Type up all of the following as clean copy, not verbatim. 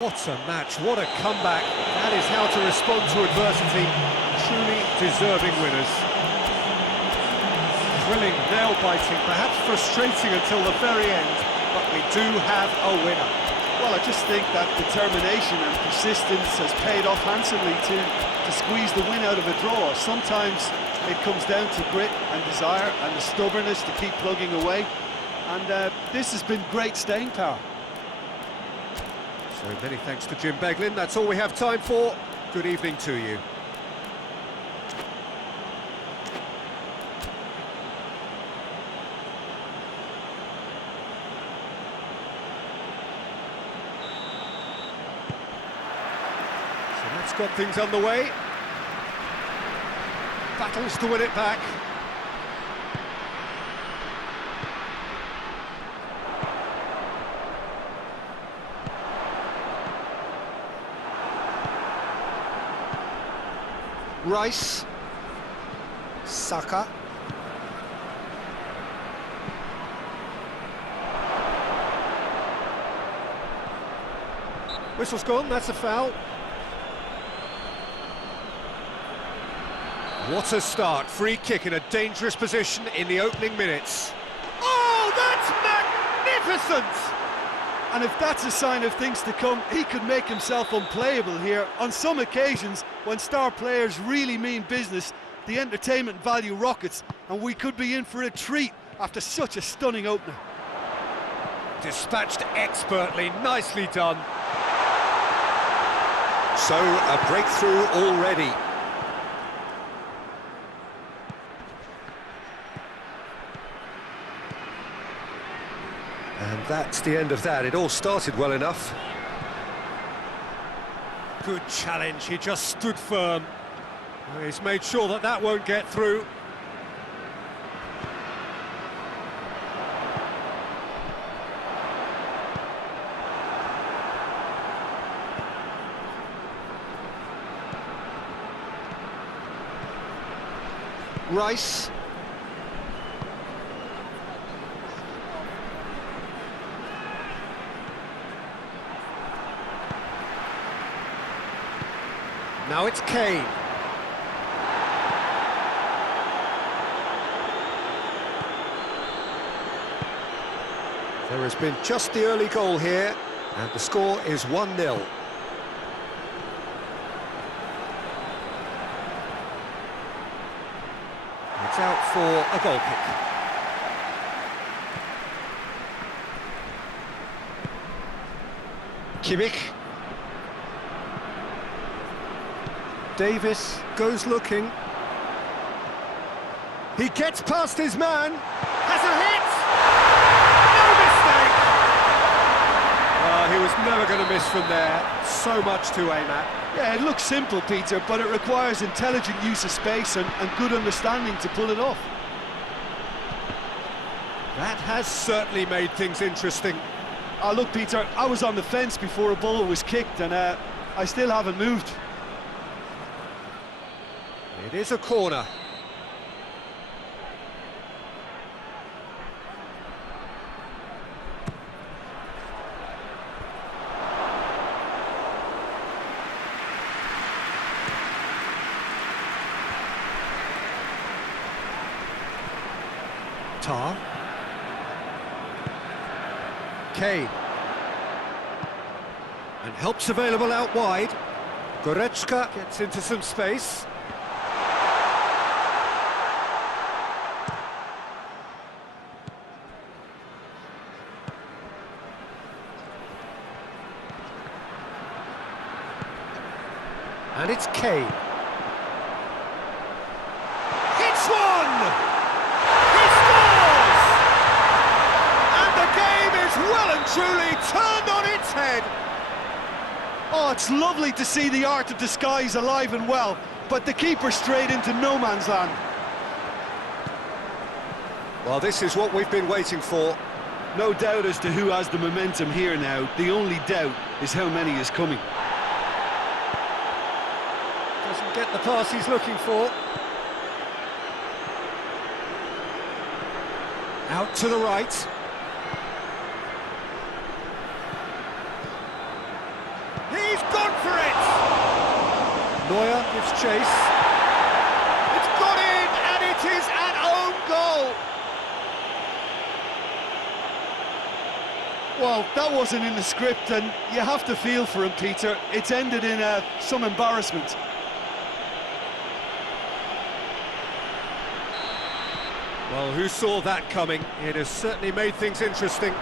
What a match, what a comeback. That is how to respond to adversity. Truly deserving winners. Thrilling, nail-biting, perhaps frustrating until the very end, but we do have a winner. Well, I just think that determination and persistence has paid off handsomely to squeeze the win out of a draw. Sometimes it comes down to grit and desire and the stubbornness to keep plugging away. And this has been great staying power. So many thanks to Jim Beglin. That's all we have time for. Good evening to you. So that's got things underway. Battles to win it back. Rice, Saka, whistle's gone, that's a foul. What a start, free kick in a dangerous position in the opening minutes. Oh, that's magnificent! And if that's a sign of things to come, he could make himself unplayable here. On some occasions, when star players really mean business, the entertainment value rockets, and we could be in for a treat after such a stunning opener. Dispatched expertly, nicely done. So, a breakthrough already. And that's the end of that. It all started well enough. Good challenge, he just stood firm. He's made sure that that won't get through. Rice. Now it's Kane. There has been just the early goal here, and the score is 1-0. It's out for a goal kick. Kimmich. Davis goes looking. He gets past his man. Has a hit! No mistake! He was never going to miss from there. So much to aim at. Yeah, it looks simple, Peter, but it requires intelligent use of space and good understanding to pull it off. That has certainly made things interesting. Look, Peter, I was on the fence before a ball was kicked, and I still haven't moved. It is a corner. Tar. Kane. And help's available out wide. Goretzka gets into some space. And it's Kane. It's one! He scores! And the game is well and truly turned on its head. Oh, it's lovely to see the art of disguise alive and well, but the keeper straight into no man's land. Well, this is what we've been waiting for. No doubt as to who has the momentum here now. The only doubt is how many is coming. Doesn't get the pass he's looking for. Out to the right. Neuer gives chase. It's got in, and it is an own goal. Well, that wasn't in the script, and you have to feel for him, Peter. It's ended in some embarrassment. Well, who saw that coming? It has certainly made things interesting.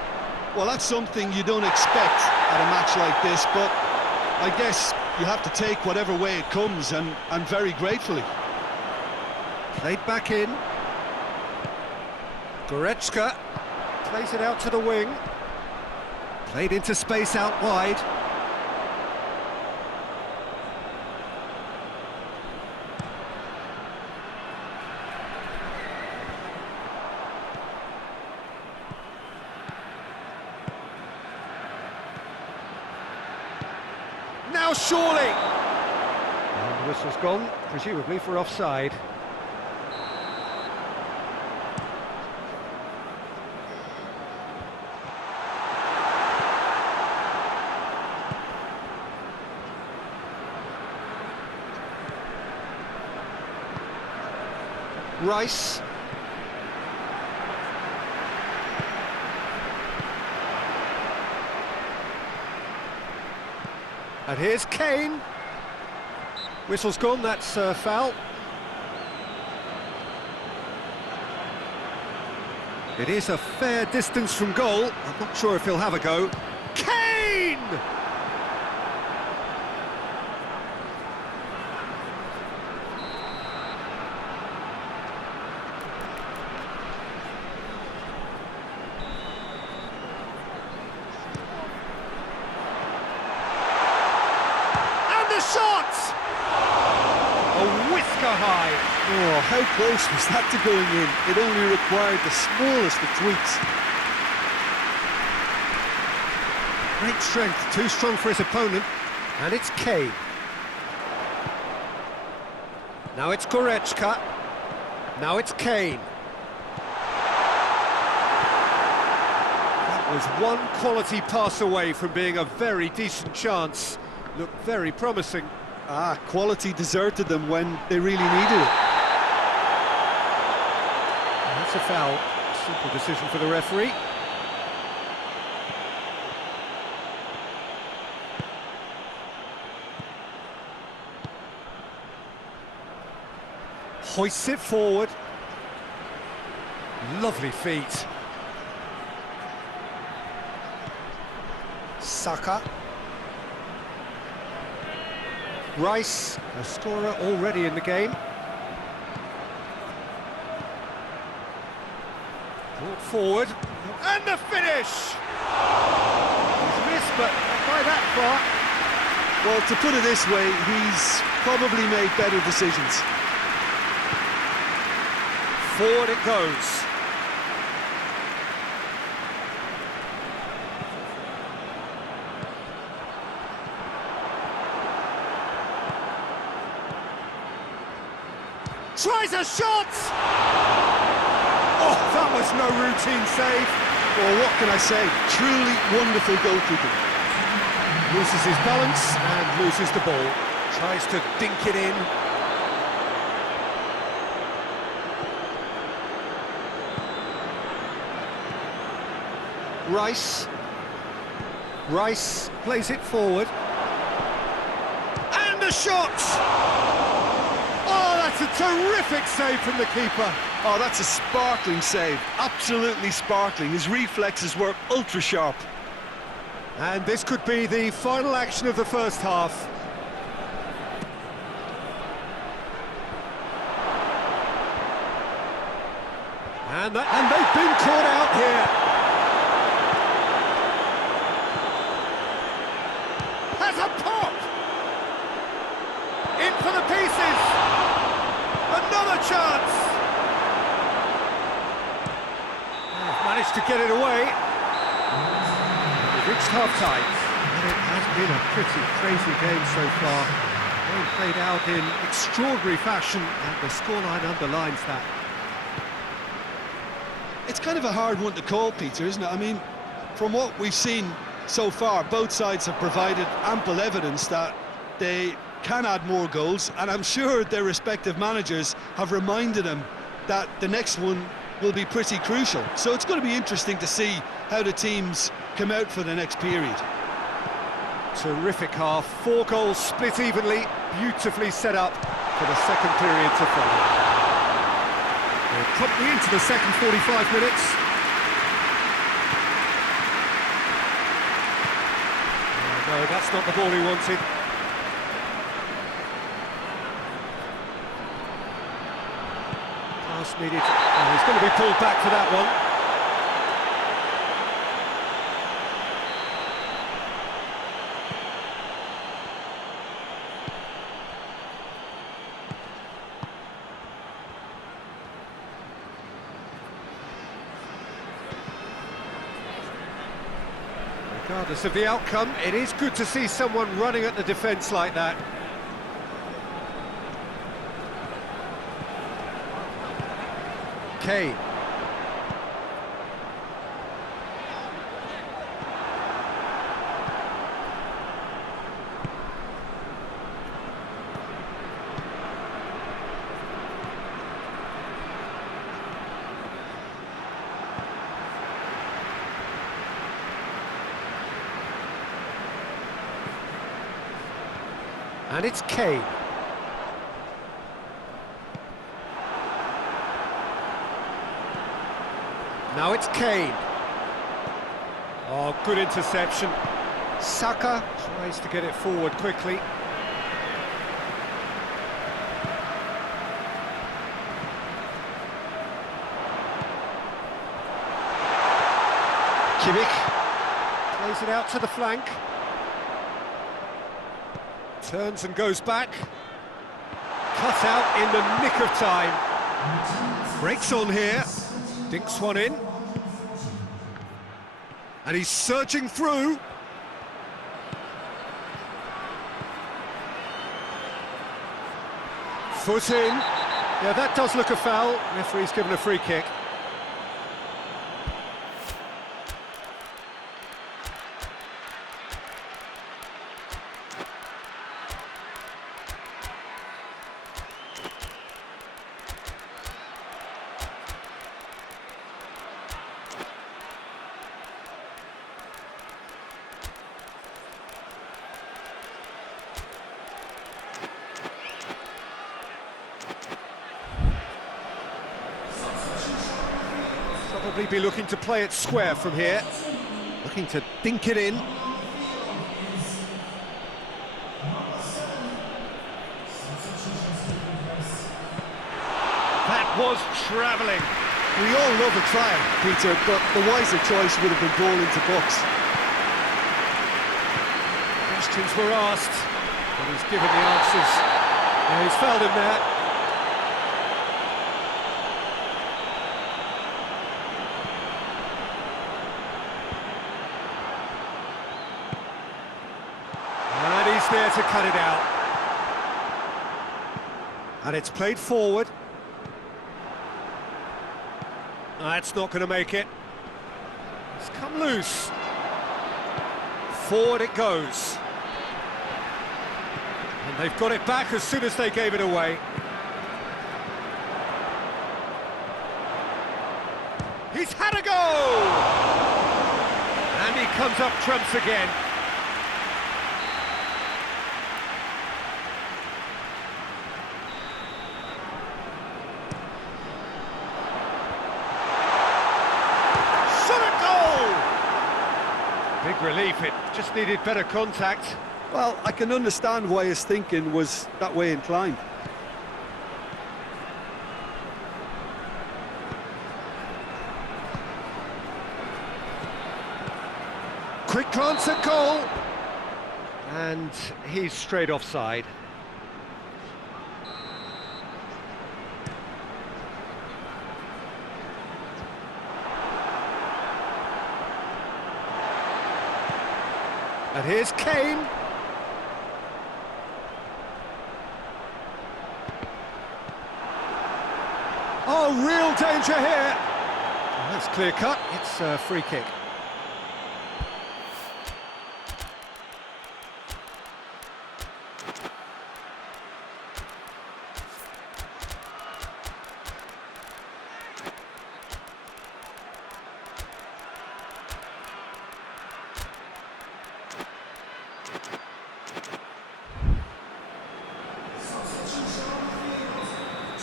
Well, that's something you don't expect at a match like this, but I guess you have to take whatever way it comes, and very gratefully. Played back in. Goretzka plays it out to the wing. Played into space out wide. Now surely! And the whistle's gone, presumably for offside. Rice. And here's Kane. Whistle's gone, that's a foul. It is a fair distance from goal. I'm not sure if he'll have a go. Kane! Shot! A whisker high. Oh, how close was that to going in? It only required the smallest of tweaks. Great strength, too strong for his opponent. And it's Kane. Now it's Goretzka. Now it's Kane. That was one quality pass away from being a very decent chance. Looked very promising. Quality deserted them when they really needed it. That's a foul. Simple decision for the referee. Hoists it forward. Lovely feet. Saka. Rice, a scorer already in the game. Brought forward. And the finish! He's missed, but not by that far. Well, to put it this way, he's probably made better decisions. Forward it goes. Tries a shot! Oh, that was no routine save. Well, what can I say? Truly wonderful goalkeeping. Loses his balance and loses the ball. Tries to dink it in. Rice plays it forward. And a shot! Oh, that's a terrific save from the keeper. Oh, that's a sparkling save. Absolutely sparkling. His reflexes were ultra sharp. And this could be the final action of the first half. And they've been caught out here. Has a pop! In for the pieces! Another chance! Managed to get it away. We've reached half-time. And it has been a pretty crazy game so far. Game played out in extraordinary fashion, and the scoreline underlines that. It's kind of a hard one to call, Peter, isn't it? I mean, from what we've seen so far, both sides have provided ample evidence that they can add more goals, and I'm sure their respective managers have reminded them that the next one will be pretty crucial. So it's going to be interesting to see how the teams come out for the next period. Terrific half, 4 goals split evenly, beautifully set up for the second period to follow. We're promptly into the second 45 minutes. Oh, no, that's not the ball he wanted. Pass needed. Oh, he's going to be pulled back for that one. Regardless of the outcome, it is good to see someone running at the defence like that. Kane. And it's Kane. Now it's Kane. Oh, good interception. Saka tries to get it forward quickly. Kimmich plays it out to the flank. Turns and goes back. Cut out in the nick of time. Breaks on here. Dinks one in. And he's surging through. Foot in. Yeah, that does look a foul. Referee's given a free kick. Probably be looking to play it square from here. Looking to dink it in. That was travelling. We all love a trial, Peter, but the wiser choice would have been ball into box. Questions were asked, but he's given the answers. Yeah, he's fouled him there. And he's there to cut it out. And it's played forward. That's not going to make it. It's come loose. Forward it goes. And they've got it back as soon as they gave it away. He's had a go! And he comes up trumps again. Big relief, it just needed better contact. Well, I can understand why his thinking was that way inclined. Quick glance at goal. And he's straight offside. And here's Kane. Oh, real danger here. Oh, that's clear cut. It's a free kick.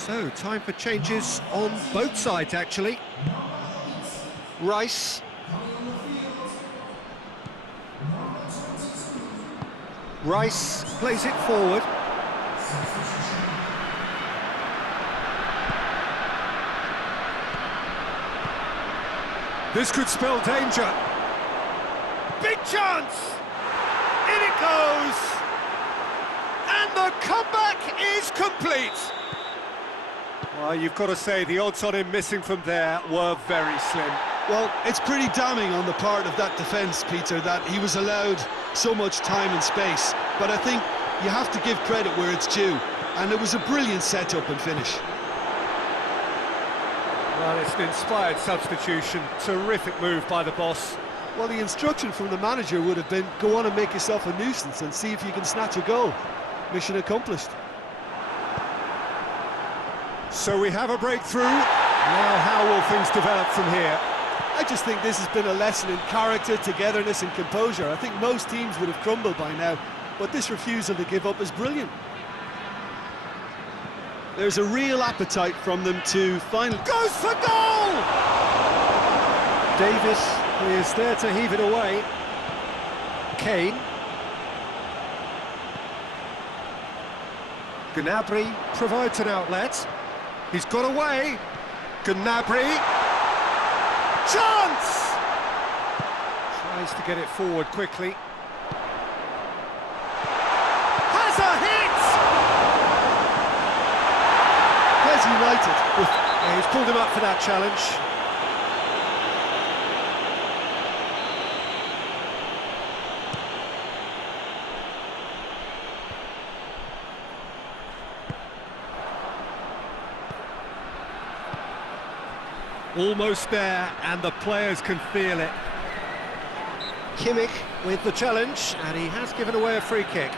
So, time for changes on both sides, actually. Rice. Rice plays it forward. This could spell danger. Big chance! In it goes! And the comeback is complete! Well, you've got to say the odds on him missing from there were very slim. Well, it's pretty damning on the part of that defence, Peter, that he was allowed so much time and space. But I think you have to give credit where it's due. And it was a brilliant set-up and finish. Well, it's an inspired substitution. Terrific move by the boss. Well, the instruction from the manager would have been, go on and make yourself a nuisance and see if you can snatch a goal. Mission accomplished. So we have a breakthrough. Now how will things develop from here? I just think this has been a lesson in character, togetherness and composure. I think most teams would have crumbled by now, but this refusal to give up is brilliant. There's a real appetite from them to finally... Goes for goal! Davis is there to heave it away. Kane. Gnabry provides an outlet. He's got away. Gnabry. Chance! Tries to get it forward quickly. Has a hit! Where's United? Yeah, he's pulled him up for that challenge. Almost there, and the players can feel it. Kimmich with the challenge, and he has given away a free kick.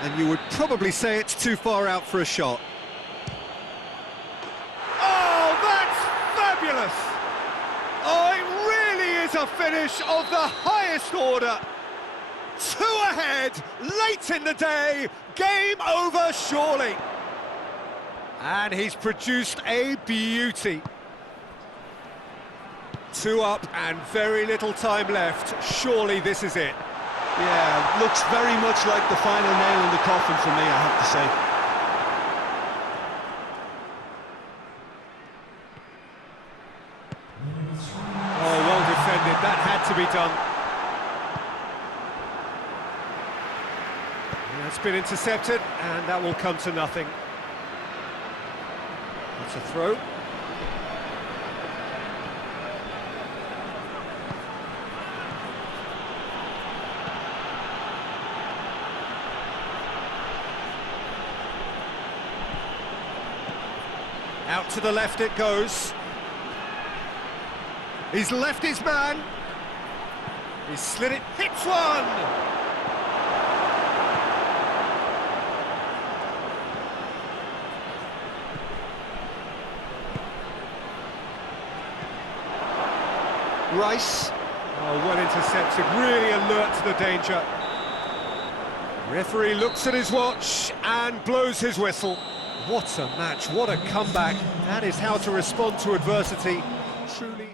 And you would probably say it's too far out for a shot. Oh, that's fabulous! Oh, it really is a finish of the highest order. 2 ahead, late in the day, game over surely. And he's produced a beauty. 2 up and very little time left. Surely this is it. Yeah, looks very much like the final nail in the coffin for me, I have to say. Oh, well defended. That had to be done. Yeah, it's been intercepted, and that will come to nothing. That's a throw. Out to the left it goes. He's left his man. He's slid it. Hits one! Rice. Oh, well intercepted. Really alert to the danger. Referee looks at his watch and blows his whistle. What a match, what a comeback. That is how to respond to adversity. Truly.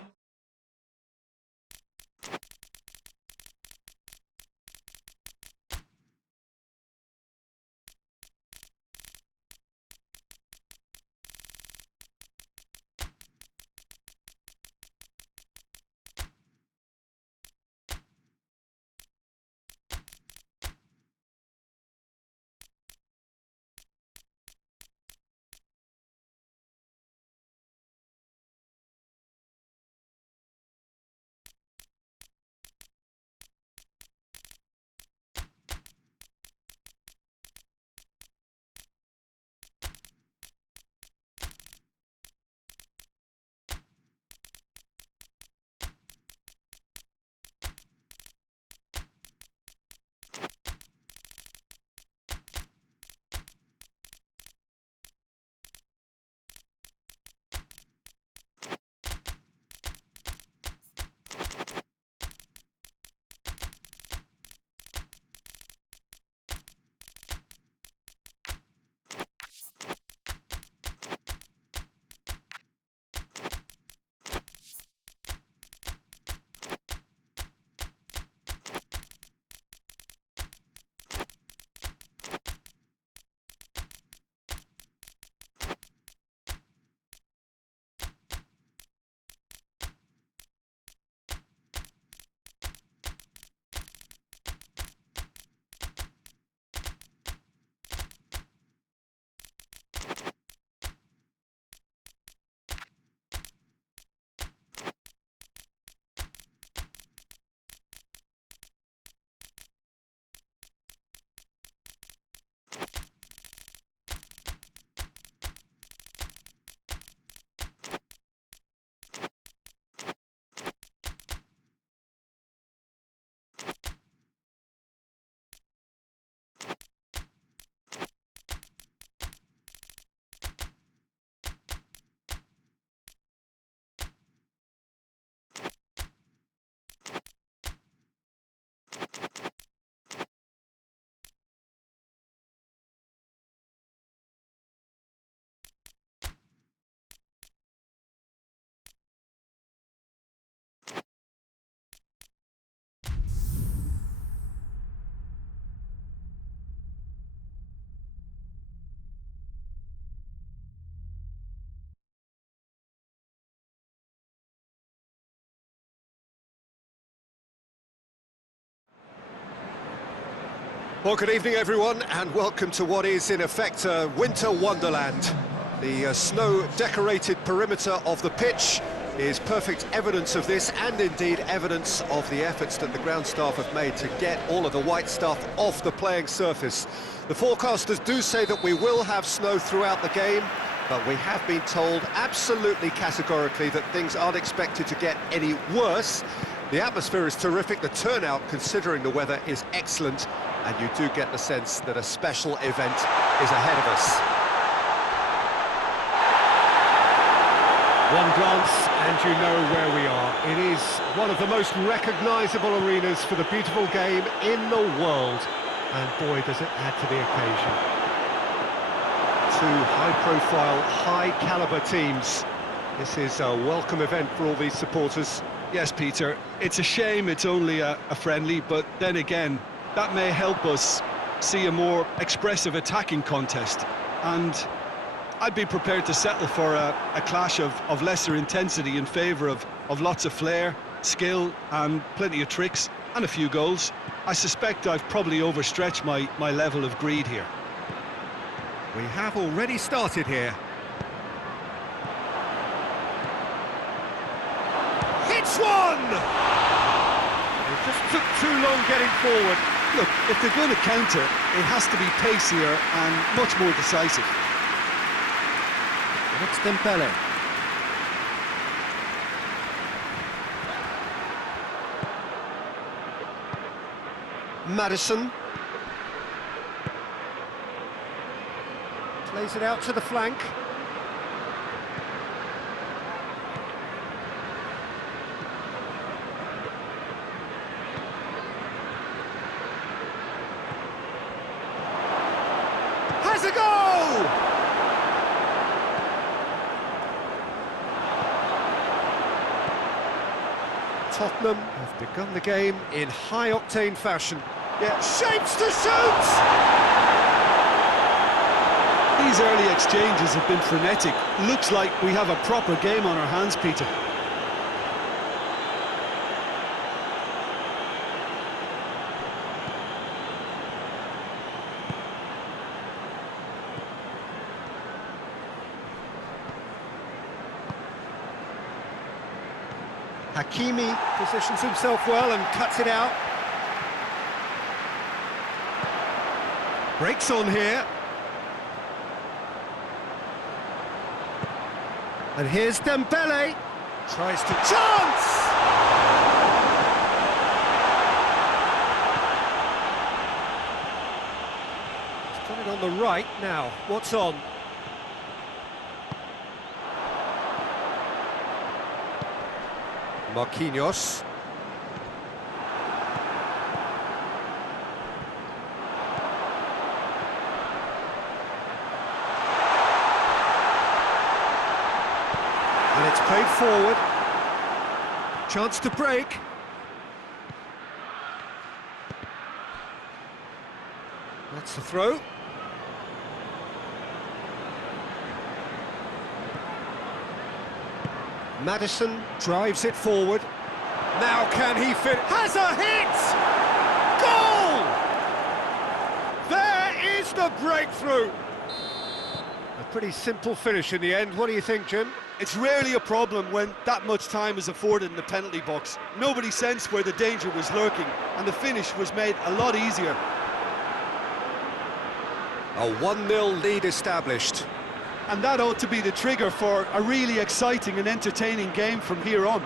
Well, good evening, everyone, and welcome to what is, in effect, a winter wonderland. The snow-decorated perimeter of the pitch is perfect evidence of this, and indeed evidence of the efforts that the ground staff have made to get all of the white stuff off the playing surface. The forecasters do say that we will have snow throughout the game, but we have been told absolutely categorically that things aren't expected to get any worse. The atmosphere is terrific, the turnout, considering the weather, is excellent, and you do get the sense that a special event is ahead of us. One glance and you know where we are. It is one of the most recognisable arenas for the beautiful game in the world, and boy does it add to the occasion. Two high-profile, high-calibre teams. This is a welcome event for all these supporters. Yes, Peter, it's a shame it's only a friendly, but then again, that may help us see a more expressive attacking contest. And I'd be prepared to settle for a clash of lesser intensity in favour of lots of flair, skill, and plenty of tricks, and a few goals. I suspect I've probably overstretched my level of greed here. We have already started here. It's one! It just took too long getting forward. Look, if they're going to counter, it has to be pacier and much more decisive. It's Dembele. Madison. Plays it out to the flank. Has a goal! Tottenham have begun the game in high-octane fashion. Yeah, shapes to shoot! These early exchanges have been frenetic. Looks like we have a proper game on our hands, Peter. Hakimi positions himself well and cuts it out. Breaks on here. And here's Dembele. Tries to chance! He's got it on the right now. What's on? Marquinhos. And it's played forward. Chance to break. That's the throw. Madison drives it forward. Now can he fit? Has a hit! Goal! There is the breakthrough. A pretty simple finish in the end. What do you think, Jim? It's rarely a problem when that much time is afforded in the penalty box. Nobody sensed where the danger was lurking, and the finish was made a lot easier. A 1-0 lead established. And that ought to be the trigger for a really exciting and entertaining game from here on.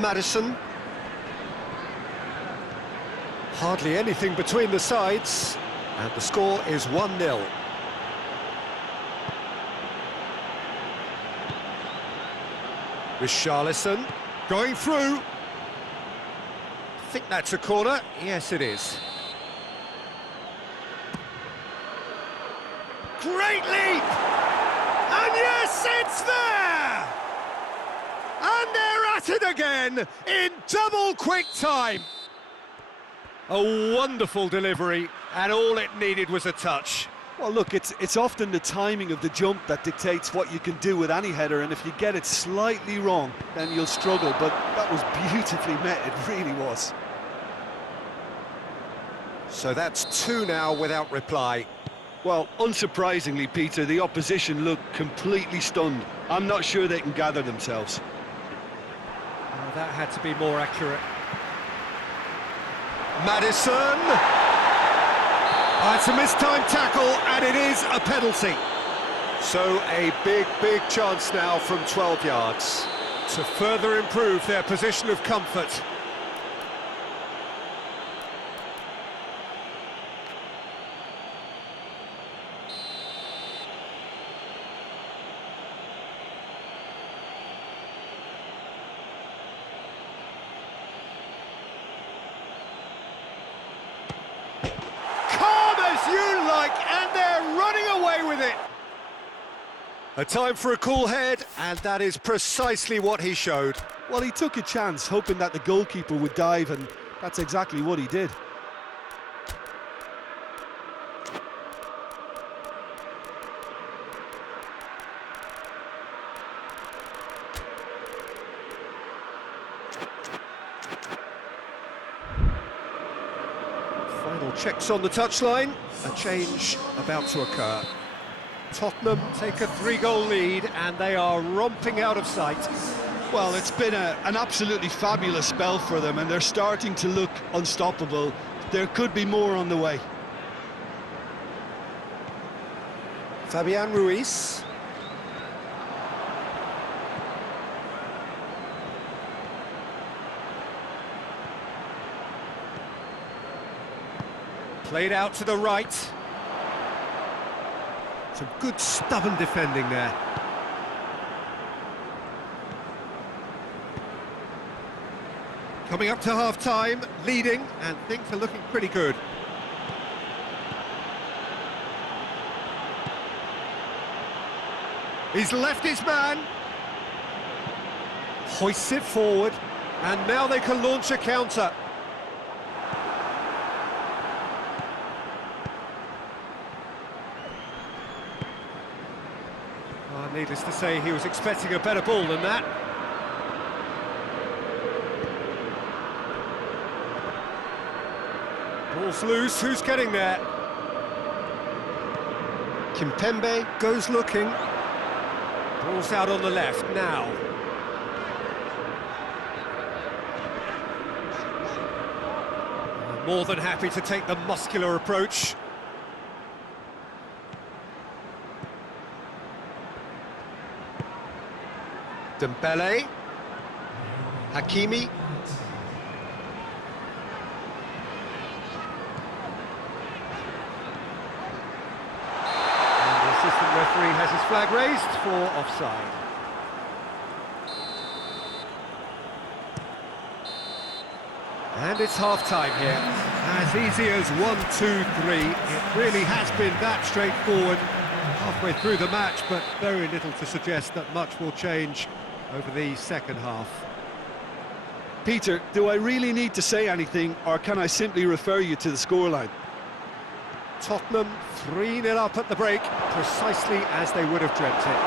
Madison. Hardly anything between the sides, and the score is 1-0. Richarlison going through. I think that's a corner. Yes, it is. Great leap! And yes, it's there! And they're at it again in double quick time. A wonderful delivery, and all it needed was a touch. Well, look, it's often the timing of the jump that dictates what you can do with any header, and if you get it slightly wrong, then you'll struggle, but that was beautifully met, it really was. So that's two now without reply. Well, unsurprisingly, Peter, the opposition looked completely stunned. I'm not sure they can gather themselves. Oh, that had to be more accurate. Maddison! It's a mistimed tackle, and it is a penalty. So a big chance now from 12 yards to further improve their position of comfort. You like, and they're running away with it. A time for a cool head, and that is precisely what he showed. Well, he took a chance, hoping that the goalkeeper would dive, and that's exactly what he did. Final checks on the touchline. A change about to occur. Tottenham take a 3-goal lead, and they are romping out of sight. Well, it's been an absolutely fabulous spell for them, and they're starting to look unstoppable. There could be more on the way. Fabian Ruiz. Played out to the right. Some good stubborn defending there. Coming up to half-time, leading, and things are looking pretty good. He's left his man. Hoists it forward, and now they can launch a counter. Needless to say, he was expecting a better ball than that. Ball's loose, who's getting there? Kimpembe goes looking. Ball's out on the left now. More than happy to take the muscular approach. Dembele, Hakimi. And the assistant referee has his flag raised for offside. And it's half-time here. As easy as 1, 2, 3. It really has been that straightforward. Halfway through the match, but very little to suggest that much will change over the second half. Peter, do I really need to say anything, or can I simply refer you to the scoreline? Tottenham 3-0 up at the break, precisely as they would have dreamt it.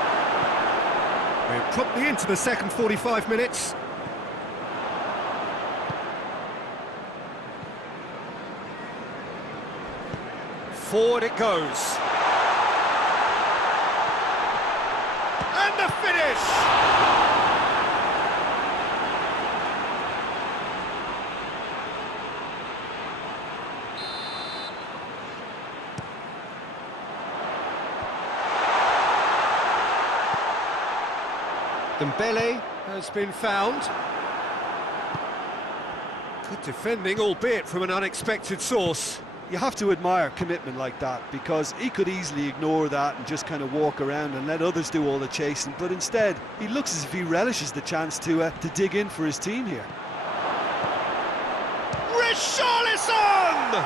We're promptly into the second 45 minutes. Forward it goes. And the finish! Dembele has been found. Good defending, albeit from an unexpected source. You have to admire commitment like that, because he could easily ignore that and just kind of walk around and let others do all the chasing, but instead he looks as if he relishes the chance to dig in for his team here. Richarlison!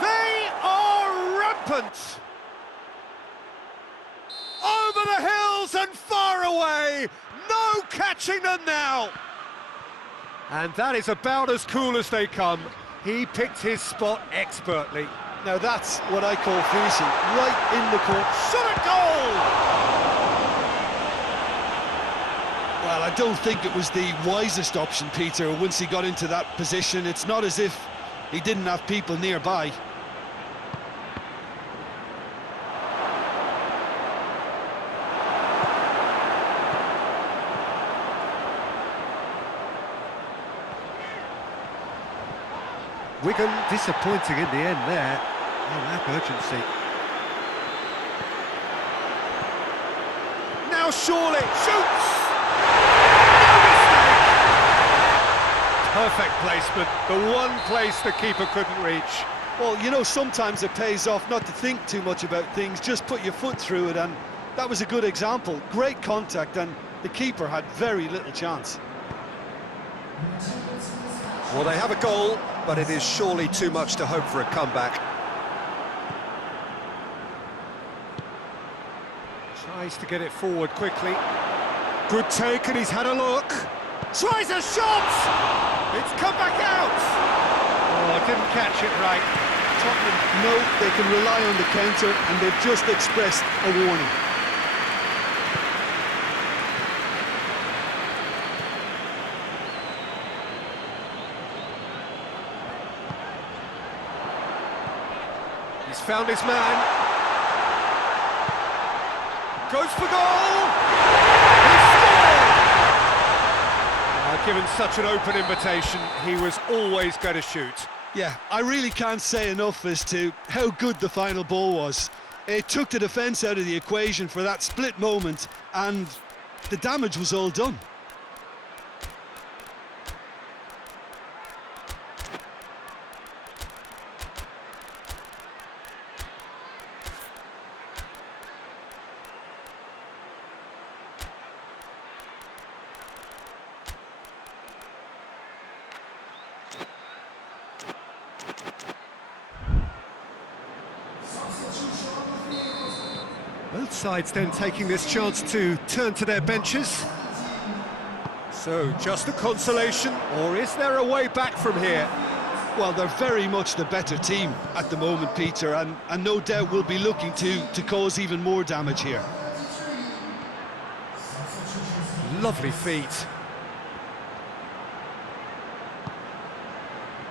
They are rampant! Over the hills and far away! No catching them now! And that is about as cool as they come. He picked his spot expertly. Now that's what I call finishing, right in the corner. Shot at goal! Well, I don't think it was the wisest option, Peter, once he got into that position. It's not as if he didn't have people nearby. Wigan disappointing in the end there. They lack urgency. Now surely shoots! No mistake! Perfect placement, the one place the keeper couldn't reach. Well, you know, sometimes it pays off not to think too much about things, just put your foot through it, and that was a good example. Great contact, and the keeper had very little chance. Well, they have a goal, but it is surely too much to hope for a comeback. Tries to get it forward quickly. Good take, and he's had a look. Tries a shot! It's come back out! Oh, didn't catch it right. Tottenham know they can rely on the counter, and they've just expressed a warning. He's found his man. Goes for goal! He scored! Given such an open invitation, he was always going to shoot. Yeah, I really can't say enough as to how good the final ball was. It took the defence out of the equation for that split moment, and the damage was all done. Both sides then taking this chance to turn to their benches. So, just a consolation, or is there a way back from here? Well, they're very much the better team at the moment, Peter, and no doubt will be looking to cause even more damage here. Lovely feet.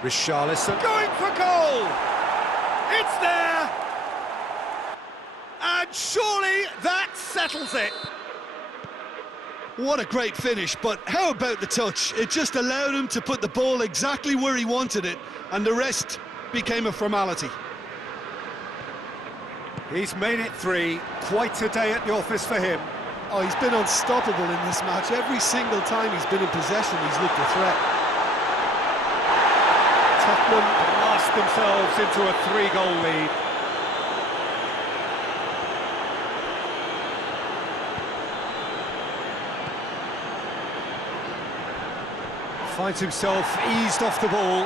Richarlison going for goal! It's there! And surely that settles it! What a great finish, but how about the touch? It just allowed him to put the ball exactly where he wanted it, and the rest became a formality. He's made it 3, quite a day at the office for him. Oh, he's been unstoppable in this match. Every single time he's been in possession, he's looked a threat. Tottenham blast themselves into a 3-goal lead. Finds himself eased off the ball.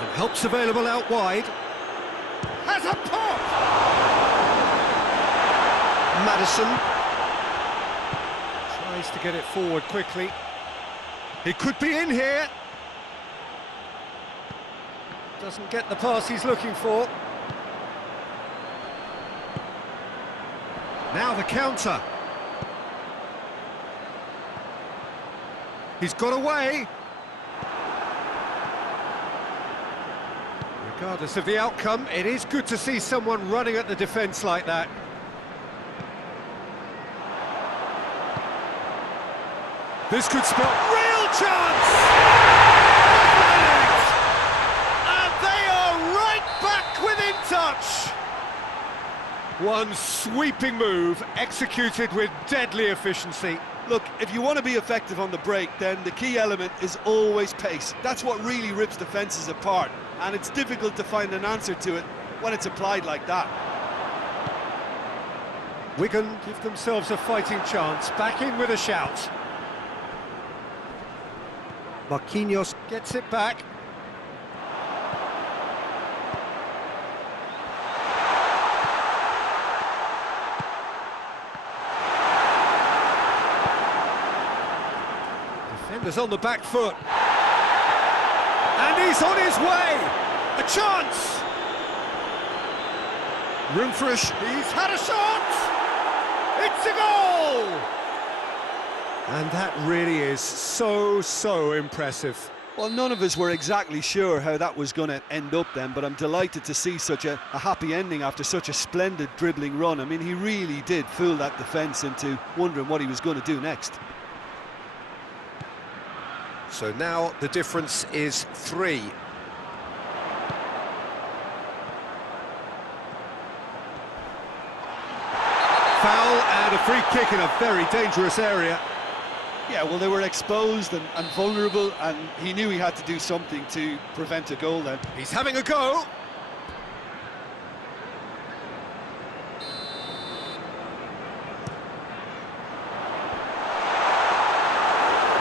And help's available out wide. Has a pop! Maddison tries to get it forward quickly. He could be in here. Doesn't get the pass he's looking for. Now the counter. He's got away. Regardless of the outcome, it is good to see someone running at the defence like that. This could spell real chance! And they are right back within touch! One sweeping move, executed with deadly efficiency. Look, if you want to be effective on the break, then the key element is always pace. That's what really rips defences apart, and it's difficult to find an answer to it when it's applied like that. Wigan give themselves a fighting chance, back in with a shout. Marquinhos gets it back. Defenders on the back foot. And he's on his way! A chance! Room for he's had a shot! It's a goal! And that really is so impressive. Well, none of us were exactly sure how that was going to end up then, but I'm delighted to see such a happy ending after such a splendid dribbling run. I mean, he really did fool that defence into wondering what he was going to do next. So now the difference is 3. Foul and a free kick in a very dangerous area. Yeah, well, they were exposed and vulnerable, and he knew he had to do something to prevent a goal then. He's having a go.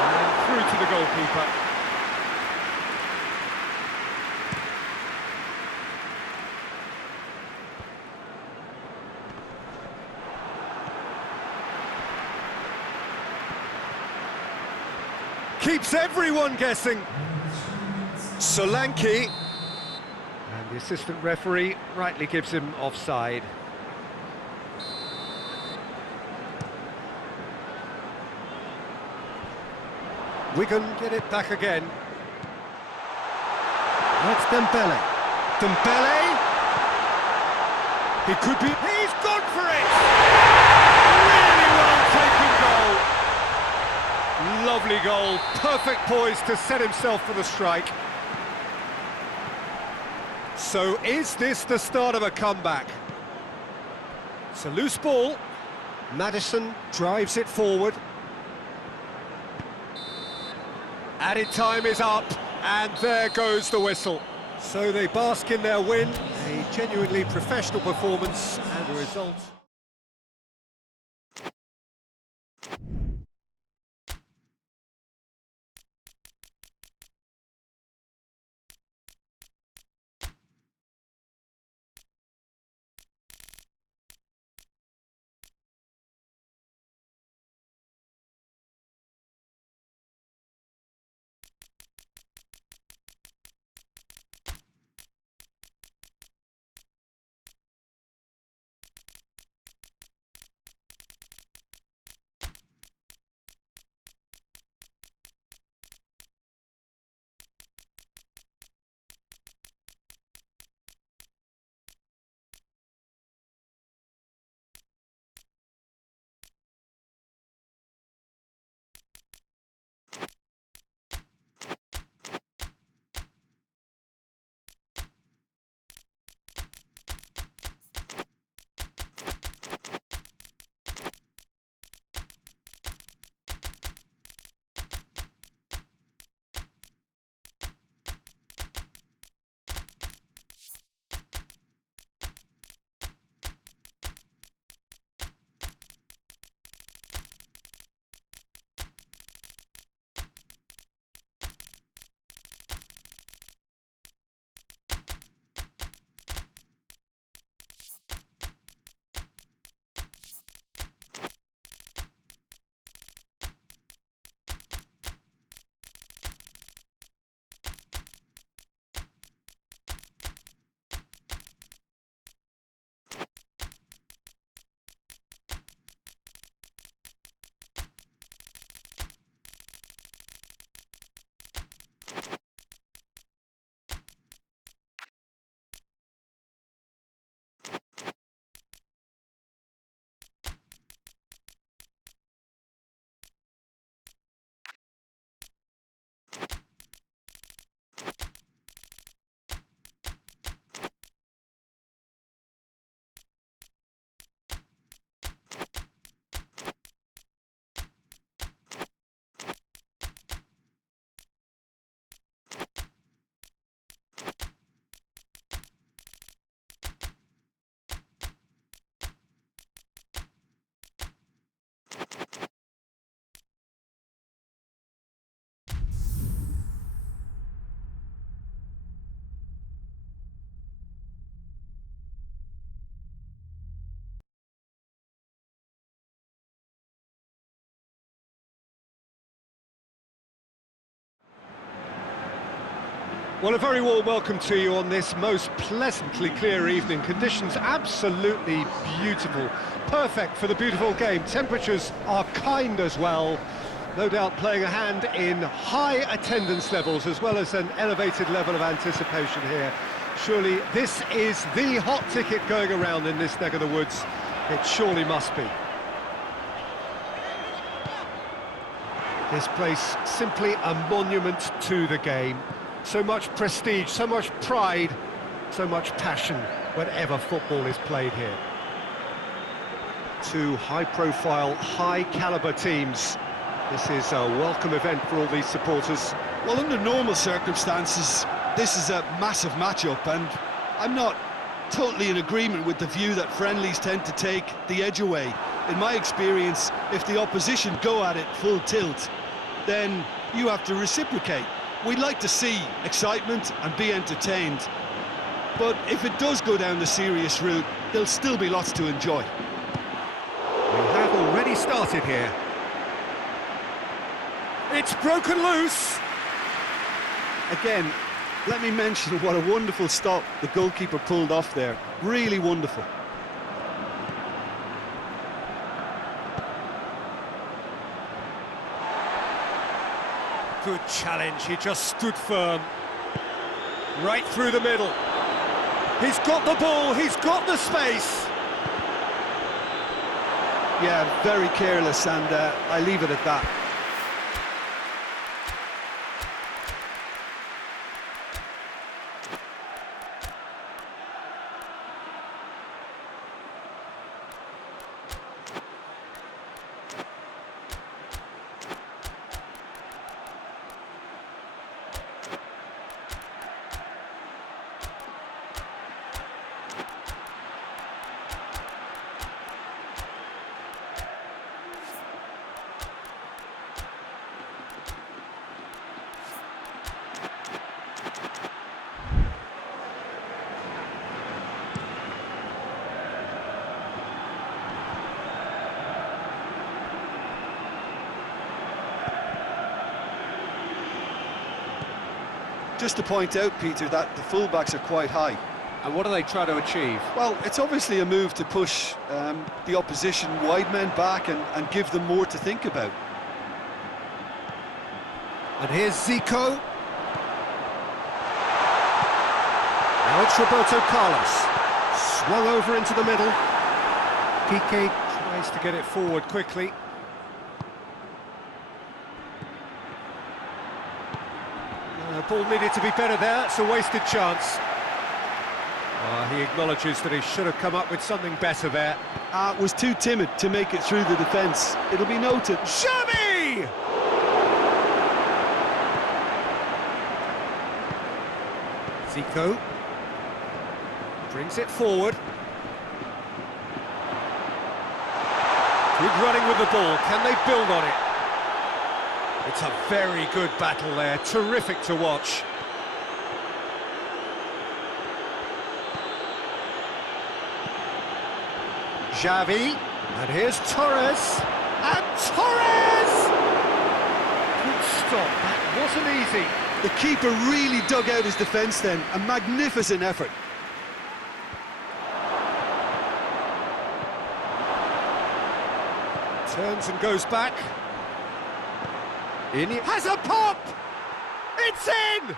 And through to the goalkeeper. Keeps everyone guessing. Solanke. And the assistant referee rightly gives him offside. Wigan get it back again. That's Dembele. Dembele. He could be. He's gone for it. Really well taken goal. Lovely goal. Perfect poise to set himself for the strike. So is this the start of a comeback? It's a loose ball. Maddison drives it forward. Added time is up, and there goes the whistle. So they bask in their win, a genuinely professional performance, and the result Well, a very warm welcome to you on this most pleasantly clear evening. Conditions absolutely beautiful, perfect for the beautiful game. Temperatures are kind as well, no doubt playing a hand in high attendance levels as well as an elevated level of anticipation here. Surely this is the hot ticket going around in this neck of the woods. It surely must be. This place simply a monument to the game. So much prestige, so much pride, so much passion whenever football is played here. Two high-profile, high-caliber teams. This is a welcome event for all these supporters. Well, under normal circumstances, this is a massive matchup, and I'm not totally in agreement with the view that friendlies tend to take the edge away. In my experience, if the opposition go at it full tilt, then you have to reciprocate. We'd like to see excitement and be entertained, but if it does go down the serious route, there'll still be lots to enjoy. We have already started here. It's broken loose! Again, let me mention what a wonderful stop the goalkeeper pulled off there. Really wonderful. Good challenge, he just stood firm. Right through the middle. He's got the ball, he's got the space. Yeah, very careless, and I leave it at that. Just to point out, Peter, that the fullbacks are quite high. And what are they trying to achieve? Well, it's obviously a move to push the opposition wide men back and give them more to think about. And here's Zico. Now it's Roberto Carlos. Swung over into the middle. Piqué tries to get it forward quickly. Ball needed to be better there, it's a wasted chance. He acknowledges that he should have come up with something better there. Was too timid to make it through the defence. It'll be noted. Xavi! Zico brings it forward. Good running with the ball, can they build on it? It's a very good battle there, terrific to watch. Xavi, and here's Torres, and Torres! Good stop, that wasn't easy. The keeper really dug out his defence then, a magnificent effort. Turns and goes back. In it has a pop! It's in!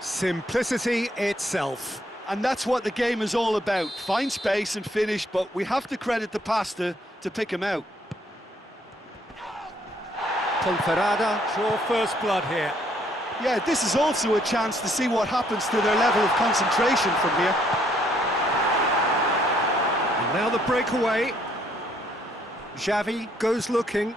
Simplicity itself. And that's what the game is all about. Find space and finish, but we have to credit the pastor to pick him out. Ponferrada draw first blood here. Yeah, this is also a chance to see what happens to their level of concentration from here. And now the breakaway. Xavi goes looking.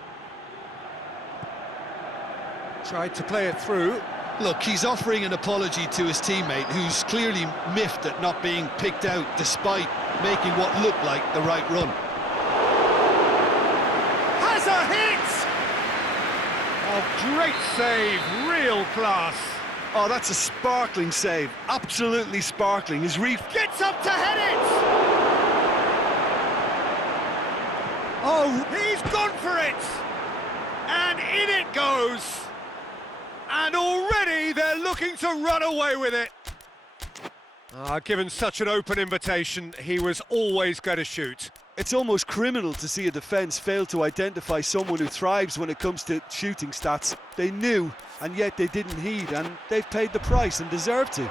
Tried to play it through. Look, he's offering an apology to his teammate, who's clearly miffed at not being picked out despite making what looked like the right run. Has a hit! Oh, great save, real class. Oh, that's a sparkling save, absolutely sparkling. His reef Gets up to head it! Oh, he's gone for it! And in it goes! And already they're looking to run away with it. Given such an open invitation, he was always going to shoot. It's almost criminal to see a defence fail to identify someone who thrives when it comes to shooting stats. They knew, and yet they didn't heed, and they've paid the price and deserve to.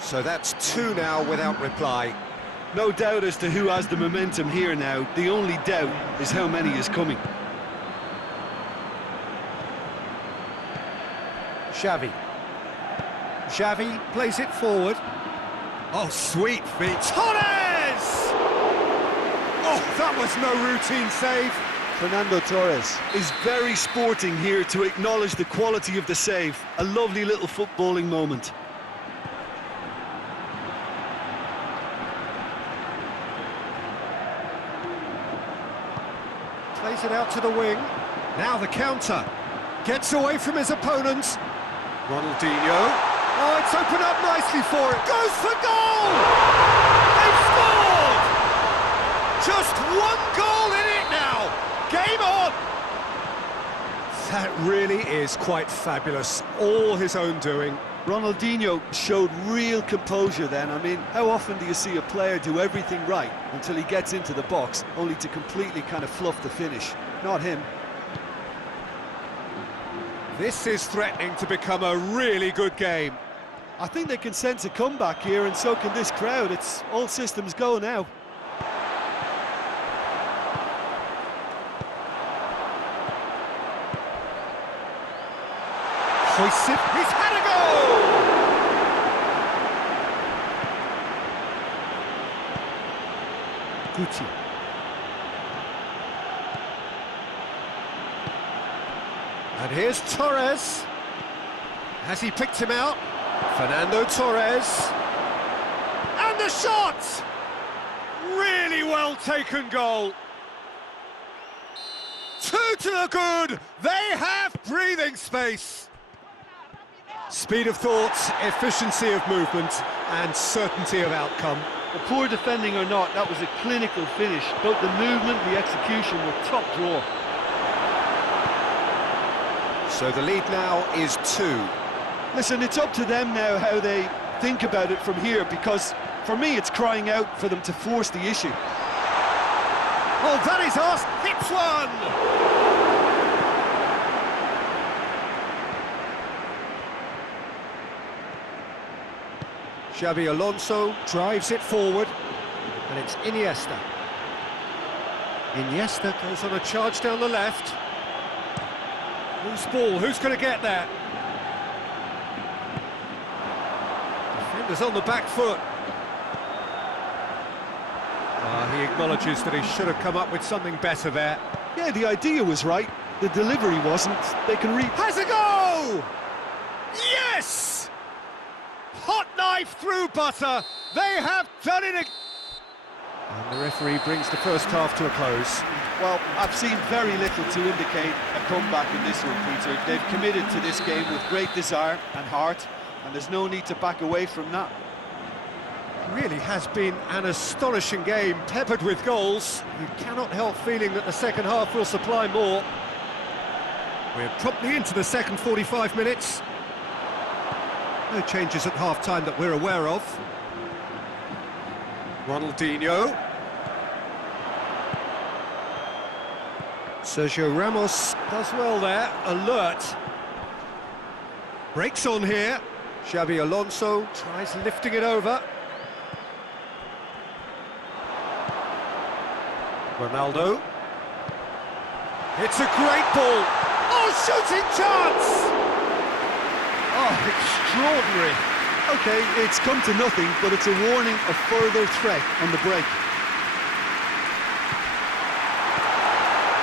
So that's two now without reply. No doubt as to who has the momentum here now. The only doubt is how many is coming. Xavi. Xavi plays it forward. Oh, sweet feet. Torres! Oh, that was no routine save. Fernando Torres is very sporting here to acknowledge the quality of the save. A lovely little footballing moment. Plays it out to the wing. Now the counter. Gets away from his opponents. Ronaldinho. Oh, it's opened up nicely for it. Goes for goal! They've scored! Just one goal in it now. Game on! That really is quite fabulous. All his own doing. Ronaldinho showed real composure then. I mean, how often do you see a player do everything right until he gets into the box, only to completely kind of fluff the finish? Not him. This is threatening to become a really good game. I think they can sense a comeback here, and so can this crowd. It's all systems go now. Hoists it. He's had a goal! Gucci. And here's Torres. Has he picked him out? Fernando Torres. And the shot! Really well taken goal. Two to the good. They have breathing space. Speed of thought, efficiency of movement, and certainty of outcome. Well, poor defending or not, that was a clinical finish. Both the movement and the execution were top drawer. So the lead now is 2. Listen, it's up to them now how they think about it from here, because for me it's crying out for them to force the issue. Oh, that is us. Hits one! Xabi Alonso drives it forward, and it's Iniesta. Iniesta goes on a charge down the left. Loose ball, who's going to get that? Defender's on the back foot. He acknowledges that he should have come up with something better there. Yeah, the idea was right, the delivery wasn't. They can Has a go! Yes! Hot knife through butter. They have done it again. And the referee brings the first half to a close. Well, I've seen very little to indicate a comeback in this one, Peter. They've committed to this game with great desire and heart, and there's no need to back away from that. It really has been an astonishing game, peppered with goals. You cannot help feeling that the second half will supply more. We're promptly into the second 45 minutes. No changes at half-time that we're aware of. Ronaldinho. Sergio Ramos does well there, alert. Breaks on here. Xabi Alonso tries lifting it over. Ronaldo. It's a great ball. Oh, shooting chance! Oh, extraordinary. Okay, it's come to nothing, but it's a warning of further threat on the break.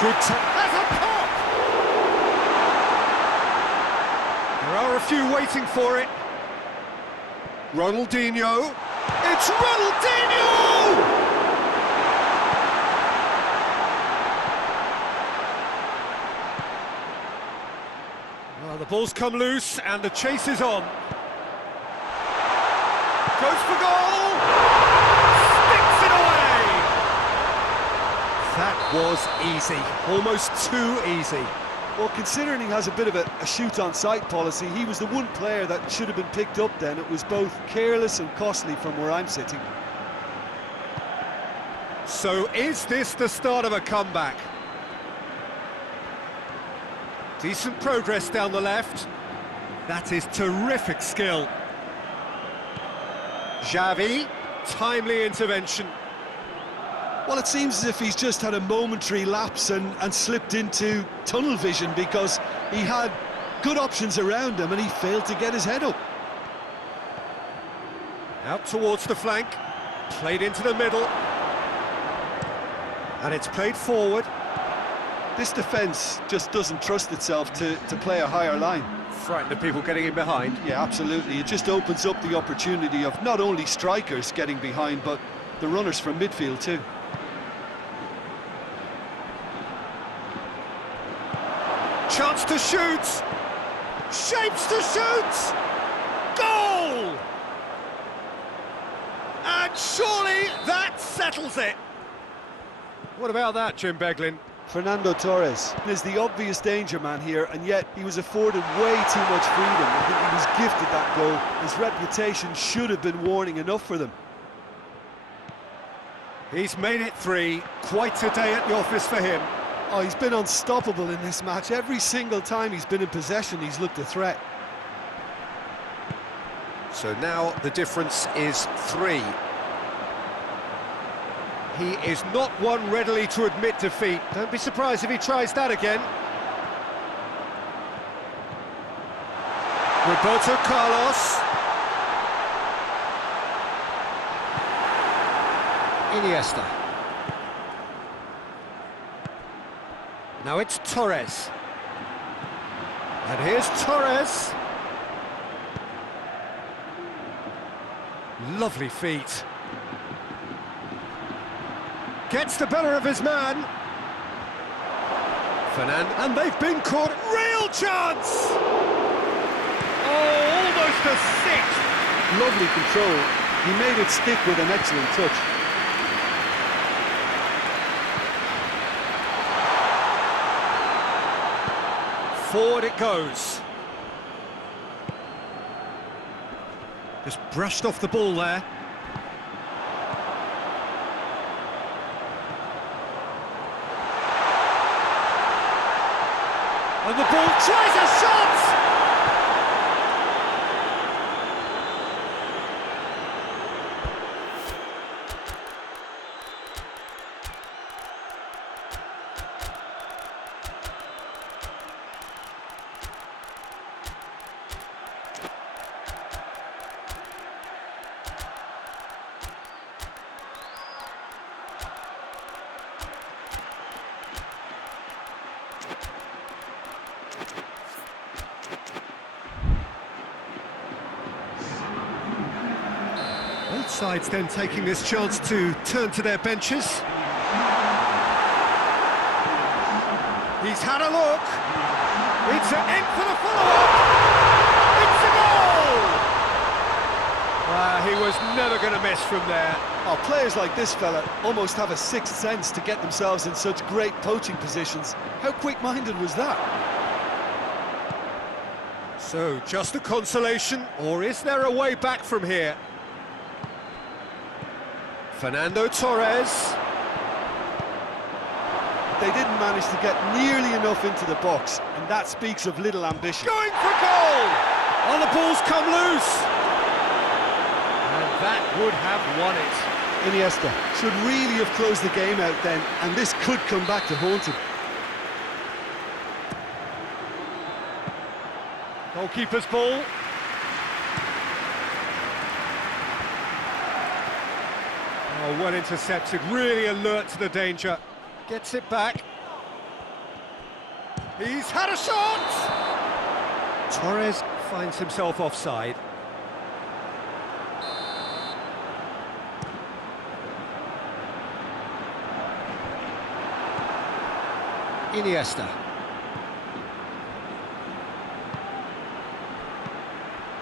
Good There's a pop! There are a few waiting for it. Ronaldinho. It's Ronaldinho! Well, the ball's come loose and the chase is on. Goes for goal! Sticks it away! That was easy, almost too easy. Well, considering he has a bit of a shoot-on-sight policy, he was the one player that should have been picked up then. It was both careless and costly from where I'm sitting. So is this the start of a comeback? Decent progress down the left. That is terrific skill. Xavi, timely intervention. Well, it seems as if he's just had a momentary lapse and slipped into tunnel vision, because he had good options around him and he failed to get his head up. Out towards the flank, played into the middle. And it's played forward. This defence just doesn't trust itself to play a higher line. Frightened of people getting in behind. Yeah, absolutely. It just opens up the opportunity of not only strikers getting behind, but the runners from midfield too. Chance to shoot! Shapes to shoot! Goal! And surely that settles it! What about that, Jim Beglin? Fernando Torres is the obvious danger man here, and yet he was afforded way too much freedom. I think he was gifted that goal. His reputation should have been warning enough for them. He's made it 3. Quite a day at the office for him. Oh, he's been unstoppable in this match. Every single time he's been in possession, he's looked a threat. So now the difference is 3. He is not one readily to admit defeat. Don't be surprised if he tries that again. Roberto Carlos. Iniesta. Now it's Torres. And here's Torres. Lovely feet. Gets the better of his man. Fernand, and they've been caught. Real chance! Oh, almost a 6. Lovely control. He made it stick with an excellent touch. Forward it goes. Just brushed off the ball there. And the ball tries a shot! Both sides then taking this chance to turn to their benches. He's had a look. It's in for the follow-up. It's a goal! He was never going to miss from there. Oh, players like this fella almost have a sixth sense to get themselves in such great poaching positions. How quick-minded was that? So, just a consolation, or is there a way back from here? Fernando Torres. They didn't manage to get nearly enough into the box, and that speaks of little ambition. Going for goal! Oh, the ball's come loose! And that would have won it. Iniesta should really have closed the game out then, and this could come back to haunt him. Goalkeeper's ball. Oh, well intercepted, really alert to the danger. Gets it back. He's had a shot! Torres finds himself offside. Iniesta.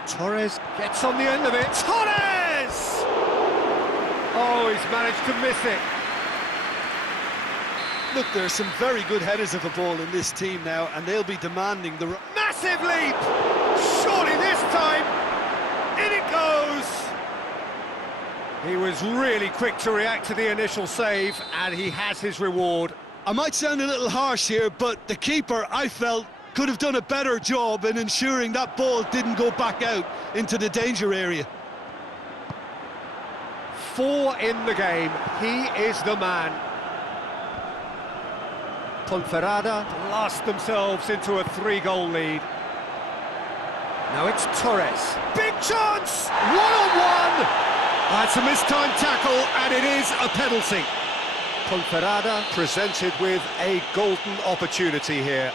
Torres gets on the end of it. Torres! Oh, he's managed to miss it. Look, there are some very good headers of a ball in this team now, and they'll be demanding the... Massive leap! Surely this time, in it goes! He was really quick to react to the initial save, and he has his reward. I might sound a little harsh here, but the keeper, I felt, could have done a better job in ensuring that ball didn't go back out into the danger area. 4 in the game, he is the man. Ponferrada blast themselves into a 3-goal lead. Now it's Torres. Big chance! One-on-one! That's a mistimed tackle, and it is a penalty. Ponferrada presented with a golden opportunity here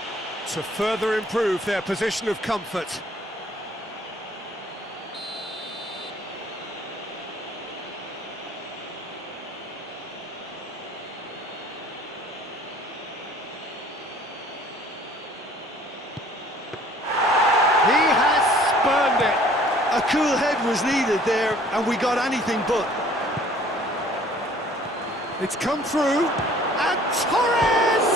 To further improve their position of comfort. He has spurned it. A cool head was needed there, and we got anything but. It's come through, and Torres!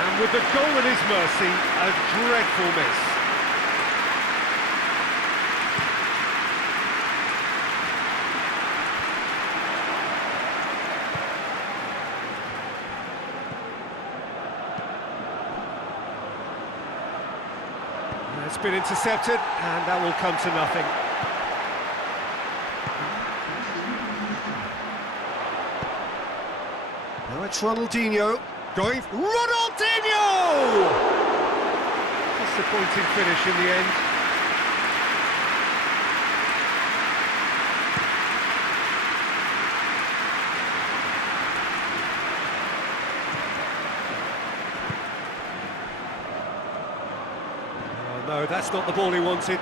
And with the goal at his mercy, a dreadful miss. It's been intercepted, and that will come to nothing. Now it's Ronaldinho going... Ronaldinho! Disappointing finish in the end. Oh no, that's not the ball he wanted.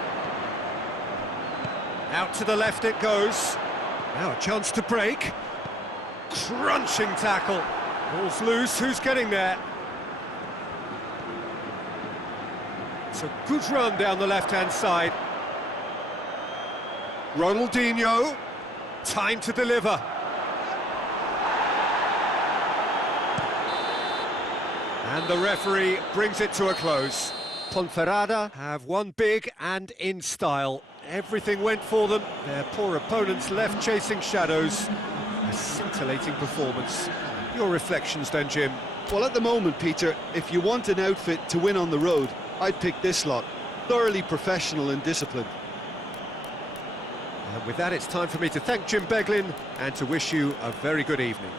Out to the left it goes. Now a chance to break. Crunching tackle. Ball's loose, who's getting there? It's a good run down the left-hand side. Ronaldinho, time to deliver. And the referee brings it to a close. Ponferrada have won big and in style. Everything went for them. Their poor opponents left chasing shadows. A scintillating performance. Your reflections then, Jim? Well, at the moment, Peter, if you want an outfit to win on the road, I'd pick this lot. Thoroughly professional and disciplined. And with that, it's time for me to thank Jim Beglin and to wish you a very good evening.